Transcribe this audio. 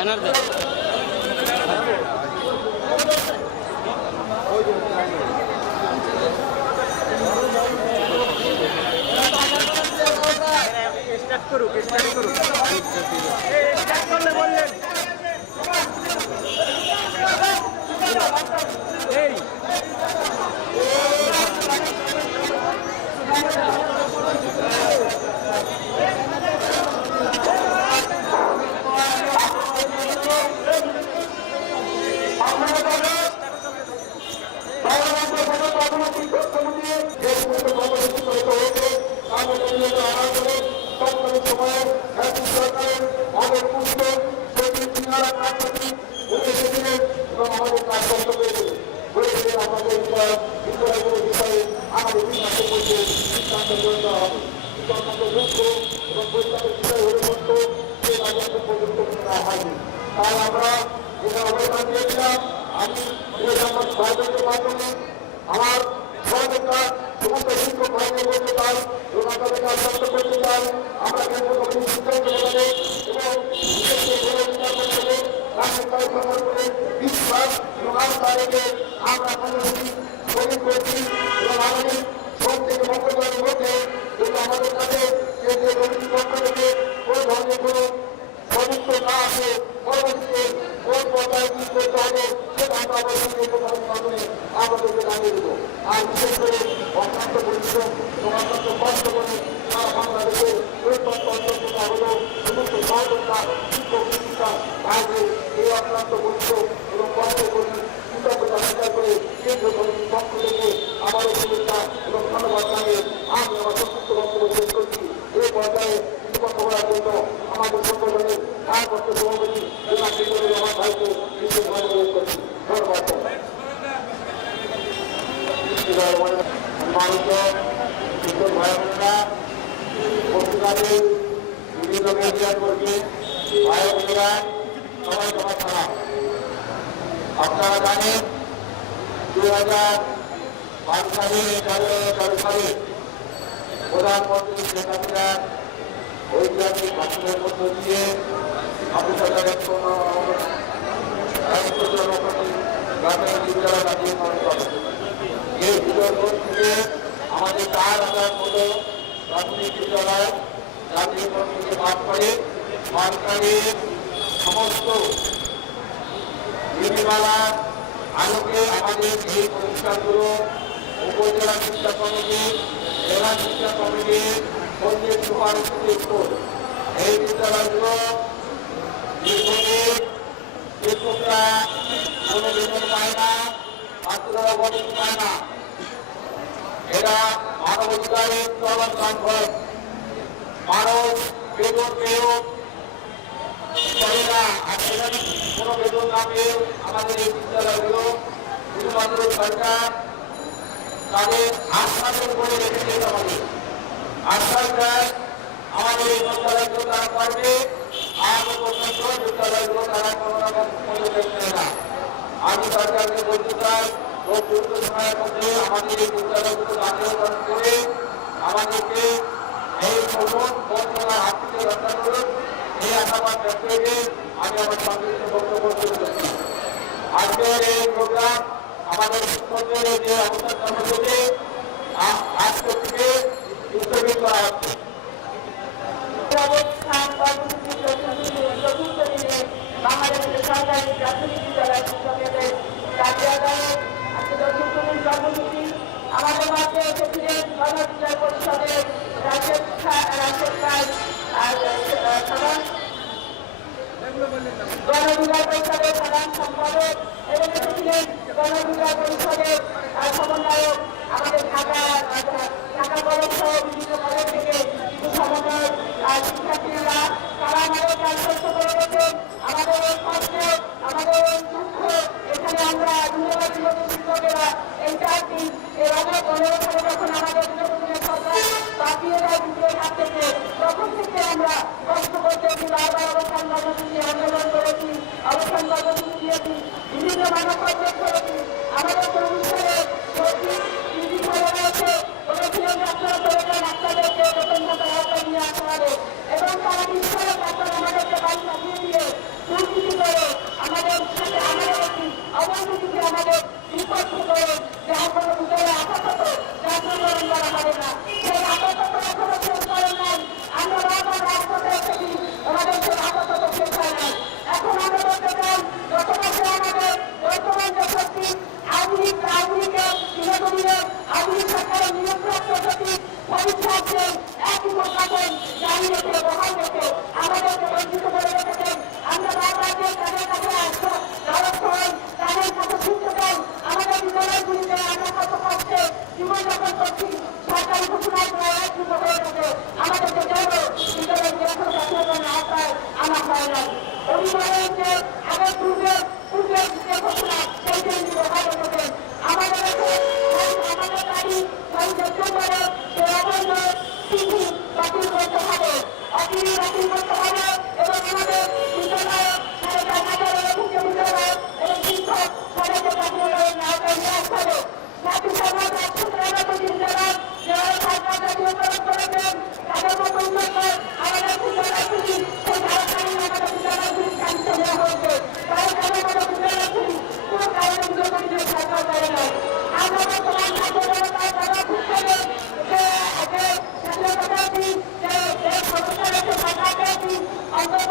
Banner start করুক start করুক start করলে বললেন তাই আমরা যেটা দিয়েছিলাম আমি সংবাদ ভাইদের মাধ্যমে আমার সহযোগিতা সমস্ত শিক্ষক ভাইকে বলতে চাই এবং আপনাদেরকে করতে চাই আমরা কেন্দ্র কমিটির সহযোগিতা শিক্ষক শিক্ষিকা ভাইদের এই অত্যন্ত পরিশ্রম এবং কষ্ট করি কৃতজ্ঞতা করে কেন্দ্রীয় কমিটির পক্ষ থেকে শুভেচ্ছা আমার শেষ করছি এই পর্যায়ে কৃতজ্ঞ করার জন্য আমাদের সংগঠনের ভারপ্রাপ্ত সভাপতি আপনারা জানেন দুই হাজার পাঁচ সালে এগারো এগারো সালে প্রধানমন্ত্রী শেখ হাসিনার ঐতিহাসিক ভাষণের মধ্য দিয়ে আপনি সরকারের কোন গ্রামের বিদ্যালয় করে এই বিদ্যালয় থেকে আমাদের চার হাজার মতো প্রাথমিক বিদ্যালয় জাতীয় থেকে বাদ করে সরকারের সমস্ত নীতিমালা আলোকে আমাদের এই প্রতিষ্ঠানগুলো উপজেলা শিক্ষা কমিটি জেলা শিক্ষা কমিটি সুপারিশের উপর এই বিদ্যালয়গুলো দীর্ঘদিন শিক্ষকরা কোনো বেতন পায় না ছাত্ররা বেতন পায় না। এরা মানবাধিকারের চলন করে। মানুষ বেতন পেয়েও করে না। আর সেখানে কোনো বেতন না পেয়েও আমাদের এই বিদ্যালয়গুলো শুধুমাত্র সরকার তাদের আশ্বাসের করে রেখেছে আমাদের। আশ্বাস দেয় আমাদের এই বিদ্যালয়গুলো তারা করবে আজ পর্যন্ত বিদ্যালয়গুলো তারা কোনো রকম দেয় না। আমি সরকারকে বলতে চাই ও দ্রুত সময়ের মধ্যে আমাদের এই বিদ্যালয়গুলো জাতীয়করণ করে আমাদেরকে এই নতুন বর্তমান হাত থেকে রক্ষা করুন। এই আশাবাদ ব্যক্ত আমি আমার সংক্ষিপ্ত বক্তব্য আজকের এই প্রোগ্রাম আমাদের শিক্ষকদের যে অবস্থান কর্মসূচি আ- থেকে স্থগিত করা হচ্ছে। অবস্থান আমাদের মাঝে এসেছিলেন গণবিচার পরিষদের রাজ্যের রাজ্যের কাজ গণবিচার পরিষদের সাধারণ সম্পাদক এবং গণবিচার পরিষদের সমন্বয়ক আসতে হবে এবং তারা নিশ্চয় আপনারা আমাদেরকে বাড়ি পাঠিয়ে দিয়ে Thank you.